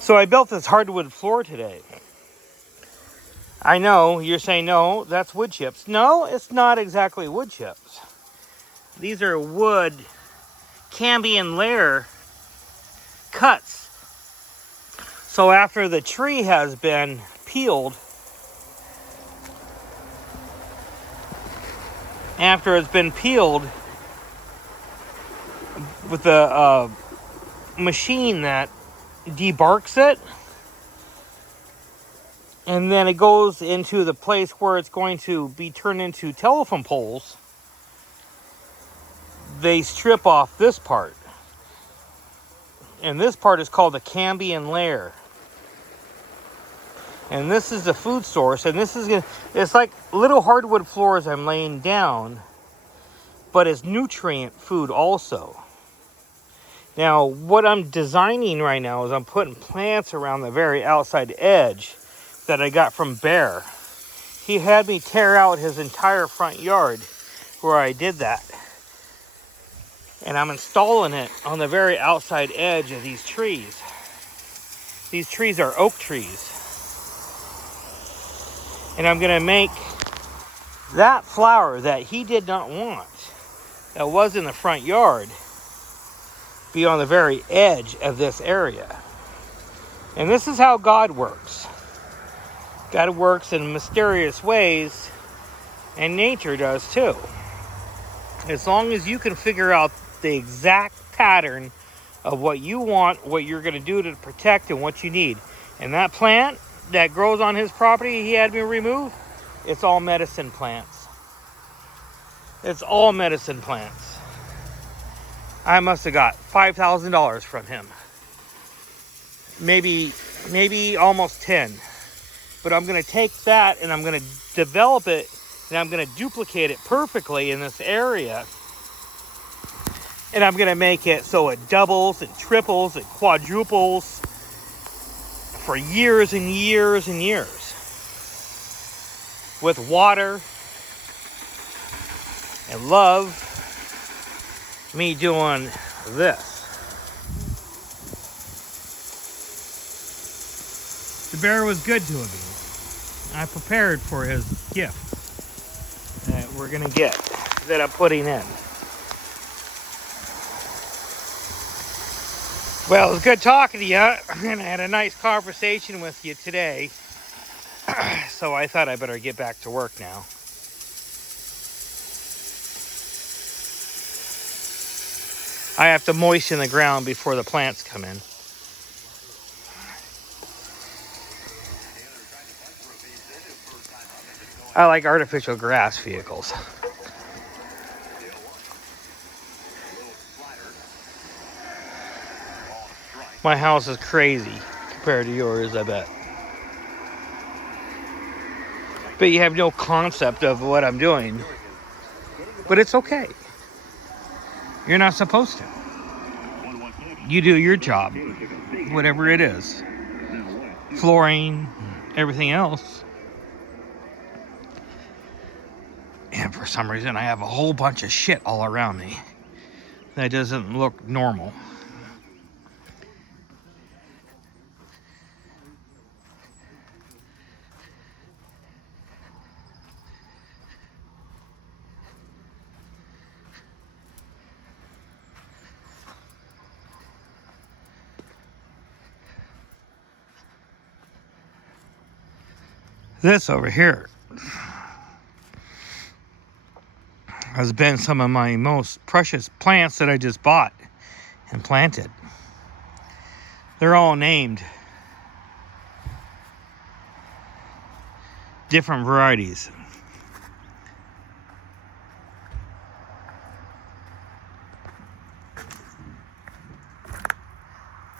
So I built this hardwood floor today. I know, you're saying, no, that's wood chips. No, it's not exactly wood chips. These are wood cambium layer cuts. So after the tree has been peeled, after it's been peeled with the machine that debarks it, and then it goes into the place where it's going to be turned into telephone poles, they strip off this part. And this part is called the cambium layer. And this is the food source. And this is gonna, it's like little hardwood floors I'm laying down, but it's nutrient food also. Now, what I'm designing right now is I'm putting plants around the very outside edge that I got from Bear. He had me tear out his entire front yard where I did that. And I'm installing it on the very outside edge of these trees. These trees are oak trees. And I'm going to make that flower that he did not want, that was in the front yard, be on the very edge of this area. And this is how God works. God works in mysterious ways, and nature does too. As long as you can figure out the exact pattern of what you want, what you're going to do to protect, and what you need. And that plant that grows on his property he had me remove, it's all medicine plants. It's all medicine plants. I must have got $5,000 from him. Maybe almost 10. But I'm going to take that and I'm going to develop it and I'm going to duplicate it perfectly in this area. And I'm going to make it so it doubles and triples and quadruples for years and years and years. With water and love, me doing this. The bear was good to me. I prepared for his gift that we're going to get, that I'm putting in. Well, it was good talking to you, and I had a nice conversation with you today. So I thought I better get back to work now. I have to moisten the ground before the plants come in. I like artificial grass vehicles. My house is crazy compared to yours, I bet. But you have no concept of what I'm doing. But it's okay. You're not supposed to. You do your job, whatever it is. Flooring, everything else. And for some reason, I have a whole bunch of shit all around me that doesn't look normal. This over here has been some of my most precious plants that I just bought and planted. They're all named different varieties.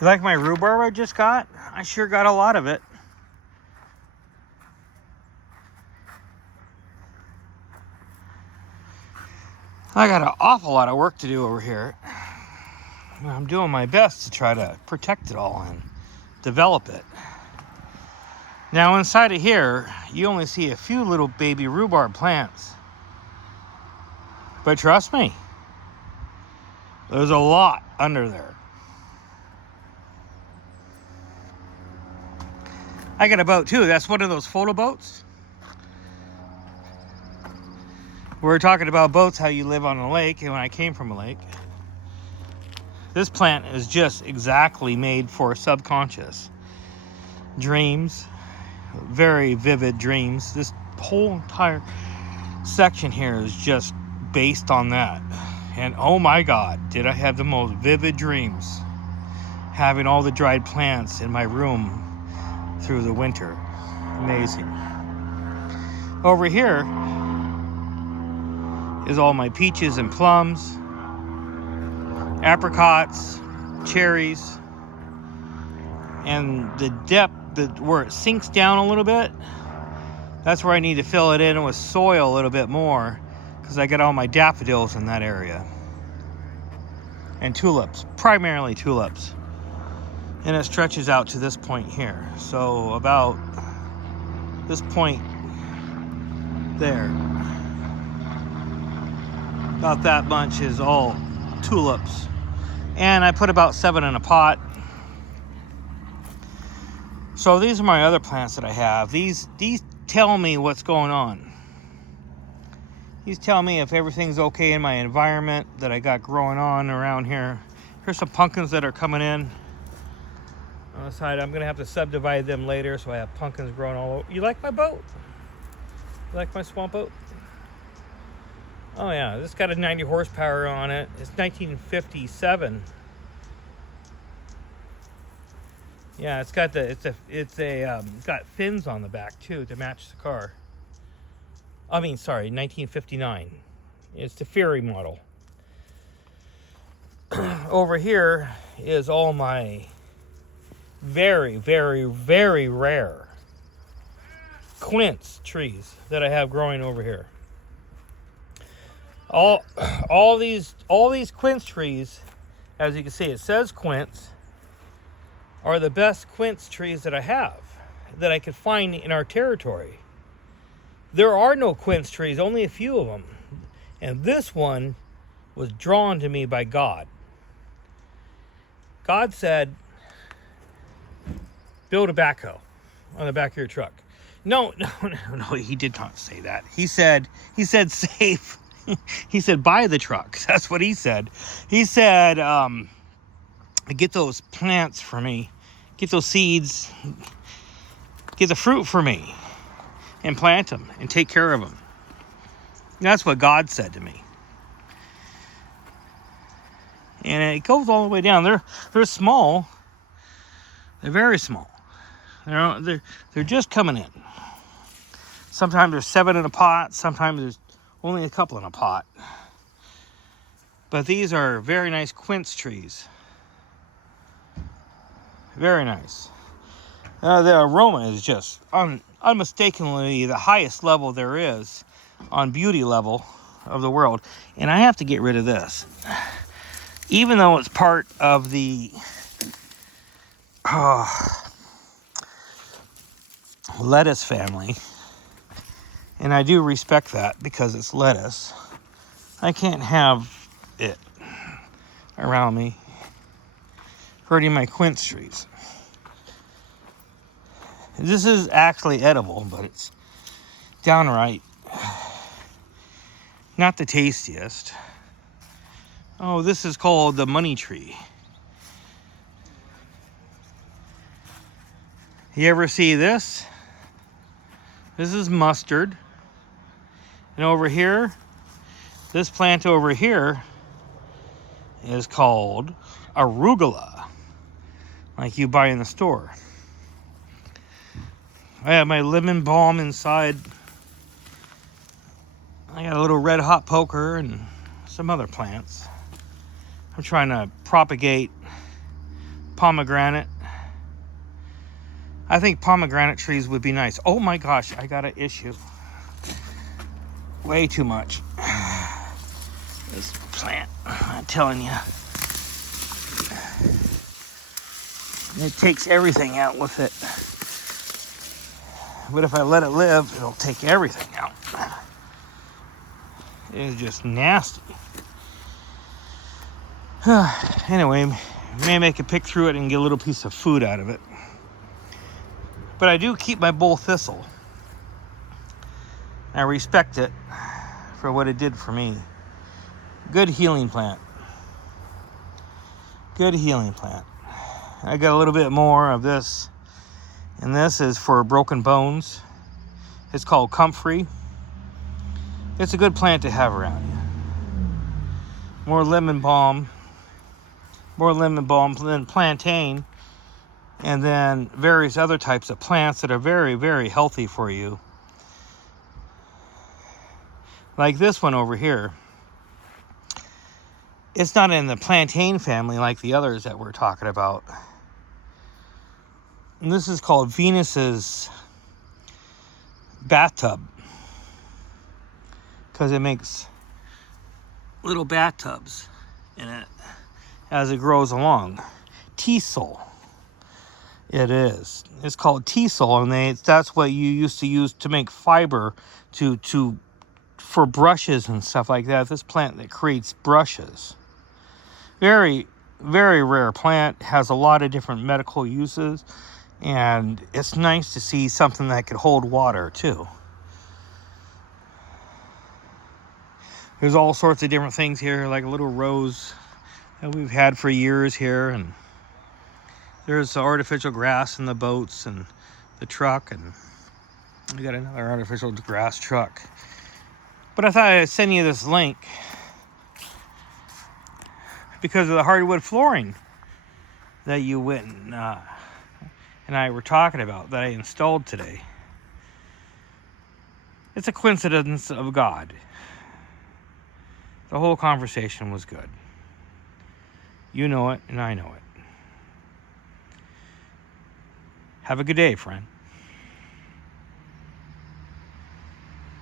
You like my rhubarb I just got? I sure got a lot of it. I got an awful lot of work to do over here. I'm doing my best to try to protect it all and develop it. Now inside of here, you only see a few little baby rhubarb plants. But trust me, there's a lot under there. I got a boat too. That's one of those photo boats. We're talking about boats, how you live on a lake, and when I came from a lake. This plant is just exactly made for subconscious dreams, very vivid dreams. This whole entire section here is just based on that. And oh my God, did I have the most vivid dreams having all the dried plants in my room through the winter. Amazing. Over here is all my peaches and plums, apricots, cherries, and the depth where it sinks down a little bit, that's where I need to fill it in with soil a little bit more, because I got all my daffodils in that area, and tulips, primarily tulips, and it stretches out to this point here. So about this point there, about that bunch is all tulips. And I put about 7 in a pot. So these are my other plants that I have. These tell me what's going on. These tell me if everything's okay in my environment that I got growing on around here. Here's some pumpkins that are coming in on the side. I'm gonna have to subdivide them later, so I have pumpkins growing all over. You like my boat? You like my swamp boat? Oh yeah, this got a 90 horsepower on it. It's 1957. Yeah, it's got got fins on the back too to match the car. I mean, sorry, 1959. It's the Ferry model. Over here is all my very, very, very rare quince trees that I have growing over here. All these quince trees, as you can see, it says quince, are the best quince trees that I have, that I could find in our territory. There are no quince trees, only a few of them. And this one was drawn to me by God. God said, build a backhoe on the back of your truck. No, he did not say that. He said save. He said, buy the truck. That's what he said. He said, get those plants for me. Get those seeds. Get the fruit for me. And plant them. And take care of them. That's what God said to me. And it goes all the way down. They're small. They're very small. They're just coming in. Sometimes there's 7 in a pot. Sometimes there's only a couple in a pot. But these are very nice quince trees. Very nice. The aroma is just unmistakably the highest level there is on beauty level of the world. And I have to get rid of this. Even though it's part of the lettuce family, and I do respect that because it's lettuce, I can't have it around me hurting my quince trees. This is actually edible, but it's downright not the tastiest. Oh, this is called the money tree. You ever see this? This is mustard. And over here, this plant over here is called arugula, like you buy in the store. I have my lemon balm inside. I got a little red hot poker and some other plants. I'm trying to propagate pomegranate. I think pomegranate trees would be nice. Oh my gosh, I got an issue. Way too much. This plant, I'm telling you. It takes everything out with it. But if I let it live, it'll take everything out. It's just nasty. Anyway, maybe I could pick through it and get a little piece of food out of it. But I do keep my bull thistle. I respect it for what it did for me. Good healing plant. Good healing plant. I got a little bit more of this. And this is for broken bones. It's called comfrey. It's a good plant to have around you. More lemon balm than plantain, and then various other types of plants that are very, very healthy for you. Like this one over here. It's not in the plantain family like the others that we're talking about. And this is called Venus's bathtub, because it makes little bathtubs in it as it grows along. Teasel. It is. It's called teasel, and that's what you used to use to make fiber for brushes and stuff like that. This plant that creates brushes. Very, very rare plant. Has a lot of different medical uses, and it's nice to see something that could hold water too. There's all sorts of different things here, like a little rose that we've had for years here, and there's artificial grass in the boats and the truck, and we got another artificial grass truck. But I thought I'd send you this link because of the hardwood flooring that you went and I were talking about, that I installed today. It's a coincidence of God. The whole conversation was good. You know it, and I know it. Have a good day, friend.